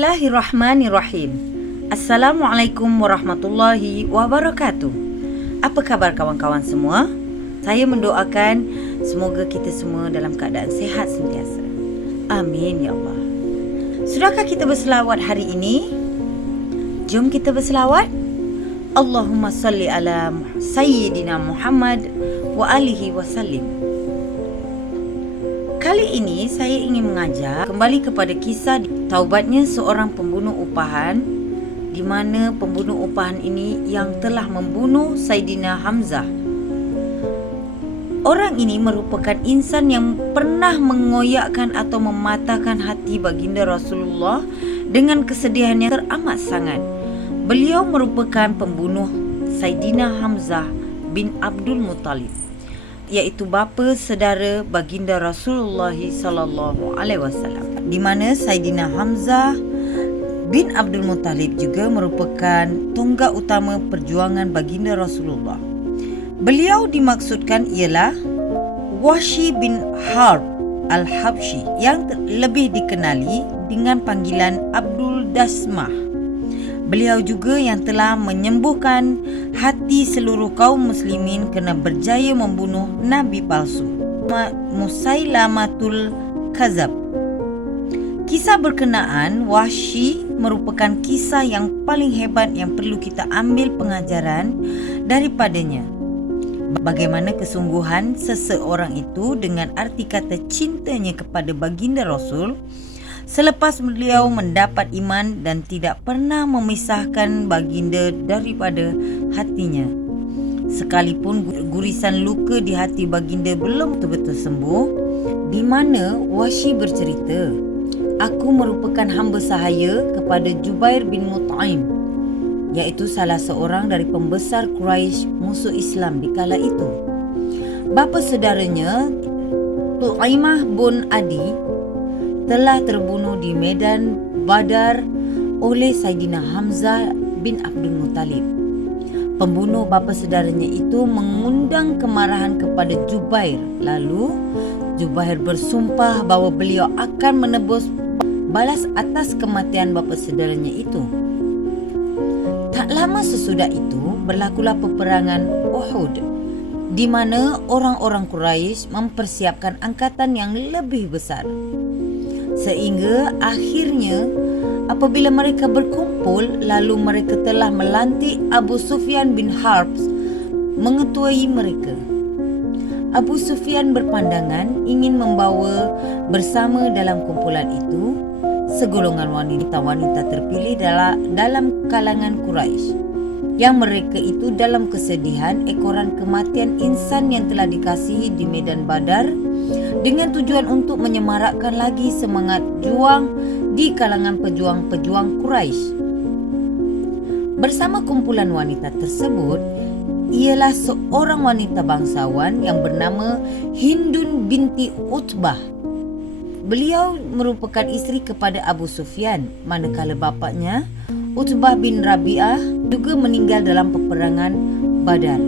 Bismillahirrahmanirrahim. Assalamualaikum warahmatullahi wabarakatuh. Apa khabar kawan-kawan semua? Saya mendoakan semoga kita semua dalam keadaan sihat sentiasa. Amin ya Allah. Sudahkah kita berselawat hari ini? Jom kita berselawat. Allahumma salli ala Sayyidina Muhammad wa alihi wasallim. Kali ini saya ingin mengajak kembali kepada kisah taubatnya seorang pembunuh upahan, di mana pembunuh upahan ini yang telah membunuh Saidina Hamzah. Orang ini merupakan insan yang pernah mengoyakkan atau mematahkan hati baginda Rasulullah dengan kesedihan yang teramat sangat. Beliau merupakan pembunuh Saidina Hamzah bin Abdul Muttalib, iaitu bapa saudara baginda Rasulullah sallallahu alaihi wasallam, di mana Saidina Hamzah bin Abdul Muttalib juga merupakan tonggak utama perjuangan baginda Rasulullah. Beliau dimaksudkan ialah Wahsy bin Harb al-Habsyi yang lebih dikenali dengan panggilan Abdul Dasmah. Beliau juga yang telah menyembuhkan hati seluruh kaum muslimin kerana berjaya membunuh Nabi palsu, Musailamatul Kazab. Kisah berkenaan Wahsy merupakan kisah yang paling hebat yang perlu kita ambil pengajaran daripadanya. Bagaimana kesungguhan seseorang itu dengan arti kata cintanya kepada baginda Rasul selepas beliau mendapat iman dan tidak pernah memisahkan baginda daripada hatinya. Sekalipun gurisan luka di hati baginda belum betul-betul sembuh, di mana Wahsy bercerita, "Aku merupakan hamba sahaya kepada Jubair bin Mut'im, iaitu salah seorang dari pembesar Quraisy musuh Islam di kala itu. Bapa saudaranya, Tu'aimah bin Adi, telah terbunuh di medan Badar oleh Saidina Hamzah bin Abdul Muttalib. Pembunuh bapa saudaranya itu mengundang kemarahan kepada Jubair. Lalu Jubair bersumpah bahawa beliau akan menebus balas atas kematian bapa saudaranya itu. Tak lama sesudah itu berlakulah peperangan Uhud, di mana orang-orang Quraisy mempersiapkan angkatan yang lebih besar. Sehingga akhirnya apabila mereka berkumpul, lalu mereka telah melantik Abu Sufyan bin Harb mengetuai mereka. Abu Sufyan berpandangan ingin membawa bersama dalam kumpulan itu segolongan wanita-wanita terpilih dalam kalangan Quraisy, yang mereka itu dalam kesedihan ekoran kematian insan yang telah dikasihi di medan Badar, dengan tujuan untuk menyemarakkan lagi semangat juang di kalangan pejuang-pejuang Quraisy. Bersama kumpulan wanita tersebut ialah seorang wanita bangsawan yang bernama Hindun binti Utbah. Beliau merupakan isteri kepada Abu Sufyan, manakala bapaknya Utbah bin Rabi'ah juga meninggal dalam peperangan Badar.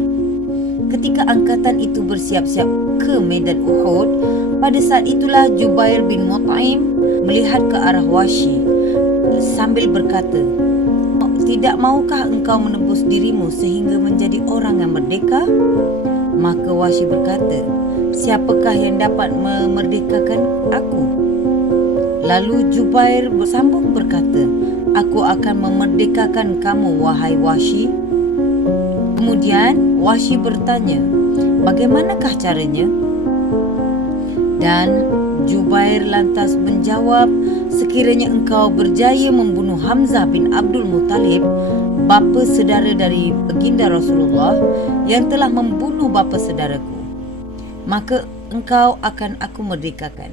Ketika angkatan itu bersiap-siap ke medan Uhud, pada saat itulah Jubair bin Mut'im melihat ke arah Wahsy sambil berkata, "Tidak maukah engkau menebus dirimu sehingga menjadi orang yang merdeka?" Maka Wahsy berkata, "Siapakah yang dapat memerdekakan aku?" Lalu Jubair bersambung berkata, "Aku akan memerdekakan kamu, wahai Wahsy." Kemudian Wahsy bertanya, "Bagaimanakah caranya?" Dan Jubair lantas menjawab, "Sekiranya engkau berjaya membunuh Hamzah bin Abdul Muttalib, bapa saudara dari baginda Rasulullah yang telah membunuh bapa saudaraku, maka engkau akan aku merdekakan."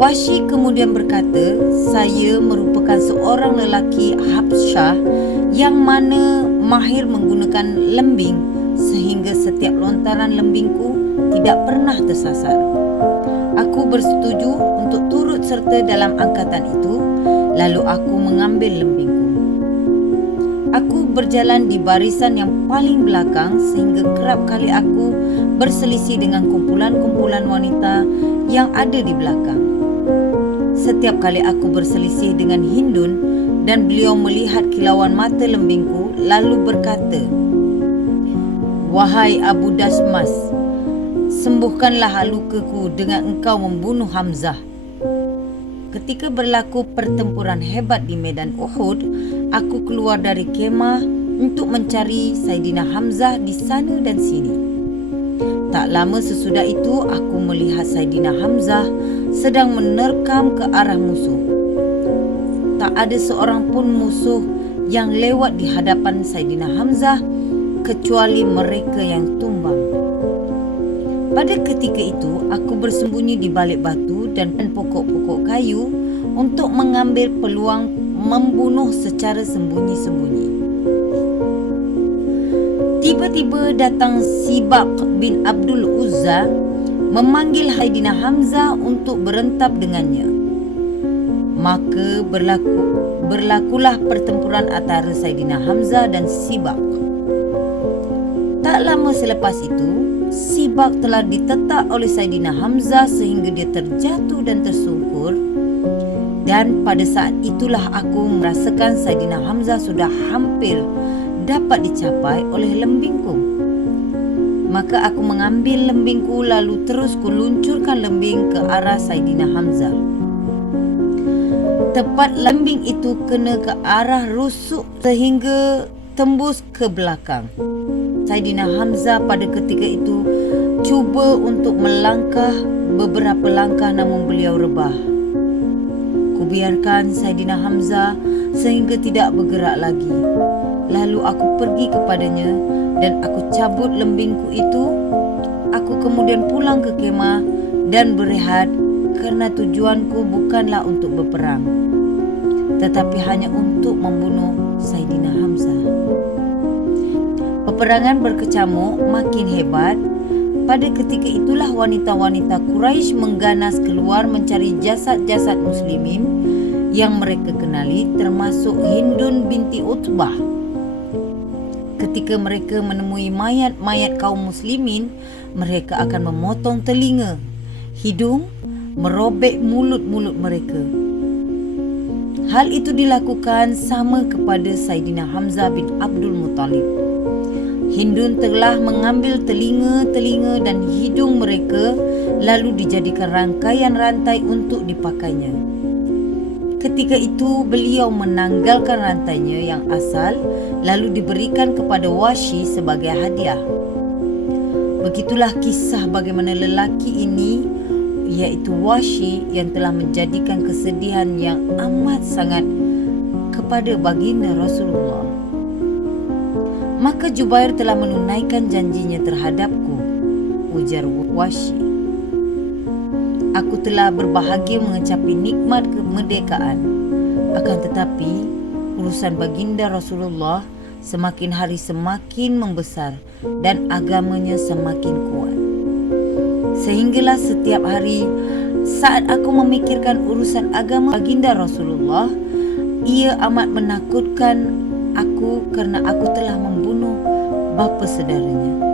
Wahsy kemudian berkata, "Saya merupakan seorang lelaki Habsyah yang mana mahir menggunakan lembing, sehingga setiap lontaran lembingku tidak pernah tersasar. Aku bersetuju untuk turut serta dalam angkatan itu, lalu aku mengambil lembingku. Aku berjalan di barisan yang paling belakang sehingga kerap kali aku berselisih dengan kumpulan-kumpulan wanita yang ada di belakang. Setiap kali aku berselisih dengan Hindun dan beliau melihat kilauan mata lembingku lalu berkata, "Wahai Abu Dasmas, sembuhkanlah lukaku dengan engkau membunuh Hamzah." Ketika berlaku pertempuran hebat di medan Uhud, aku keluar dari kemah untuk mencari Saidina Hamzah di sana dan sini. Tak lama sesudah itu, aku melihat Saidina Hamzah sedang menerkam ke arah musuh. Tak ada seorang pun musuh yang lewat di hadapan Saidina Hamzah kecuali mereka yang tumbang. Pada ketika itu, aku bersembunyi di balik batu dan pokok-pokok kayu untuk mengambil peluang membunuh secara sembunyi-sembunyi. Tiba-tiba datang Sibaq bin Abdul Uzza memanggil Saidina Hamzah untuk berentap dengannya. Maka berlakulah pertempuran antara Saidina Hamzah dan Sibaq. Tak lama selepas itu, Sibaq telah ditetak oleh Saidina Hamzah sehingga dia terjatuh dan tersungkur. Dan pada saat itulah aku merasakan Saidina Hamzah sudah hampir dapat dicapai oleh lembingku. Maka aku mengambil lembingku lalu terus kuluncurkan lembing ke arah Saidina Hamzah. Tepat lembing itu kena ke arah rusuk sehingga tembus ke belakang. Saidina Hamzah pada ketika itu cuba untuk melangkah beberapa langkah namun beliau rebah. Kubiarkan Saidina Hamzah sehingga tidak bergerak lagi. Lalu aku pergi kepadanya dan aku cabut lembingku itu. Aku kemudian pulang ke kemah dan berehat kerana tujuanku bukanlah untuk berperang, tetapi hanya untuk membunuh Saidina Hamzah. Peperangan berkecamuk makin hebat. Pada ketika itulah wanita-wanita Quraisy mengganas keluar mencari jasad-jasad muslimin yang mereka kenali, termasuk Hindun binti Utbah. Ketika mereka menemui mayat-mayat kaum muslimin, mereka akan memotong telinga, hidung, merobek mulut-mulut mereka. Hal itu dilakukan sama kepada Saidina Hamzah bin Abdul Muttalib. Hindun telah mengambil telinga-telinga dan hidung mereka lalu dijadikan rangkaian rantai untuk dipakainya. Ketika itu beliau menanggalkan rantainya yang asal lalu diberikan kepada Wahsy sebagai hadiah. Begitulah kisah bagaimana lelaki ini, iaitu Wahsy, yang telah menjadikan kesedihan yang amat sangat kepada baginda Rasulullah. Maka Jubair telah menunaikan janjinya terhadapku, ujar Wahsy. Aku telah berbahagia mengecapi nikmat kemerdekaan. Akan tetapi, urusan baginda Rasulullah semakin hari semakin membesar dan agamanya semakin kuat. Sehinggalah setiap hari saat aku memikirkan urusan agama baginda Rasulullah, ia amat menakutkan aku kerana aku telah membunuh bapa saudaranya.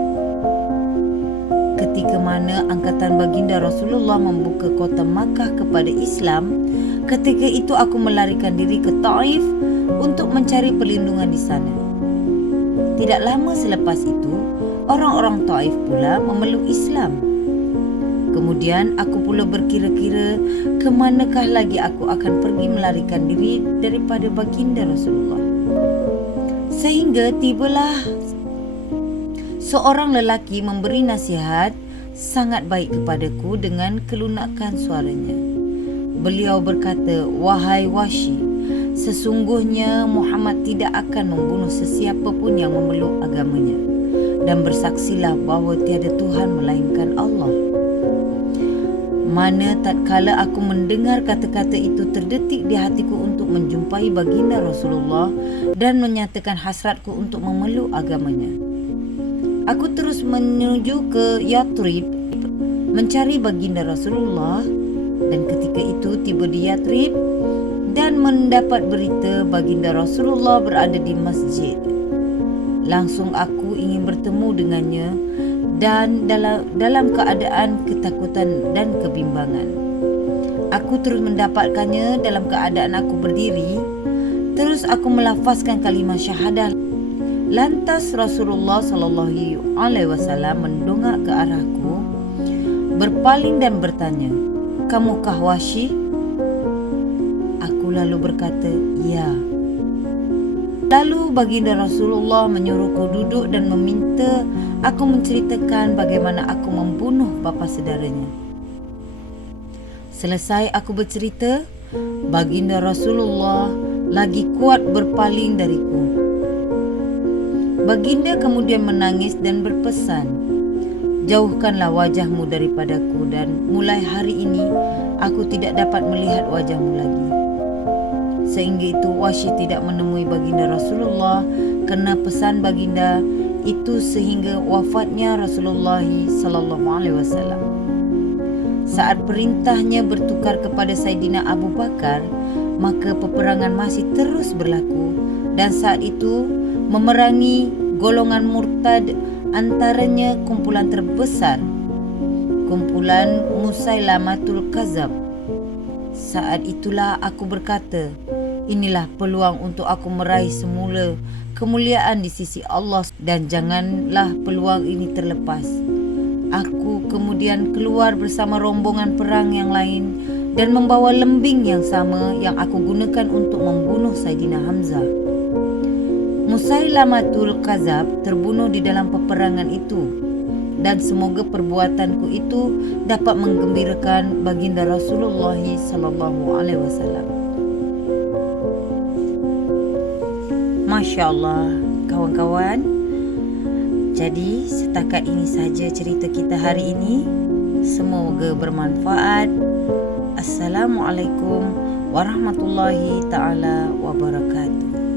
Ketika mana angkatan baginda Rasulullah membuka kota Makkah kepada Islam, ketika itu aku melarikan diri ke Taif untuk mencari perlindungan di sana. Tidak lama selepas itu, orang-orang Taif pula memeluk Islam. Kemudian aku pula berkira-kira ke manakah lagi aku akan pergi melarikan diri daripada baginda Rasulullah. Sehingga tibalah seorang lelaki memberi nasihat sangat baik kepadaku dengan kelunakan suaranya. Beliau berkata, "Wahai Wahsy, sesungguhnya Muhammad tidak akan membunuh sesiapa pun yang memeluk agamanya, dan bersaksilah bahawa tiada Tuhan melainkan Allah." Mana tatkala aku mendengar kata-kata itu terdetik di hatiku untuk menjumpai baginda Rasulullah dan menyatakan hasratku untuk memeluk agamanya. Aku terus menuju ke Yathrib mencari baginda Rasulullah, dan ketika itu tiba di Yathrib dan mendapat berita baginda Rasulullah berada di masjid. Langsung aku ingin bertemu dengannya dan dalam keadaan ketakutan dan kebimbangan. Aku terus mendapatkannya dalam keadaan aku berdiri. Terus aku melafazkan kalimah syahadah. Lantas Rasulullah SAW mendongak ke arahku, berpaling dan bertanya, "Kamukah Wahsy?" Aku lalu berkata, "Ya." Lalu baginda Rasulullah menyuruhku duduk dan meminta aku menceritakan bagaimana aku membunuh bapa saudaranya. Selesai aku bercerita, baginda Rasulullah lagi kuat berpaling dariku. Baginda kemudian menangis dan berpesan, "Jauhkanlah wajahmu daripadaku dan mulai hari ini aku tidak dapat melihat wajahmu lagi." Sehingga itu Wahsy tidak menemui baginda Rasulullah kerana pesan baginda itu sehingga wafatnya Rasulullah SAW. Saat perintahnya bertukar kepada Saidina Abu Bakar, maka peperangan masih terus berlaku dan saat itu memerangi golongan murtad, antaranya kumpulan terbesar, kumpulan Musailamatul Kadzab. Saat itulah aku berkata, inilah peluang untuk aku meraih semula kemuliaan di sisi Allah dan janganlah peluang ini terlepas. Aku kemudian keluar bersama rombongan perang yang lain dan membawa lembing yang sama yang aku gunakan untuk membunuh Saidina Hamzah. Musailamatul Kadzab terbunuh di dalam peperangan itu dan semoga perbuatanku itu dapat menggembirakan baginda Rasulullah SAW. Masya Allah, kawan-kawan. Jadi setakat ini saja cerita kita hari ini. Semoga bermanfaat. Assalamualaikum warahmatullahi ta'ala wabarakatuh.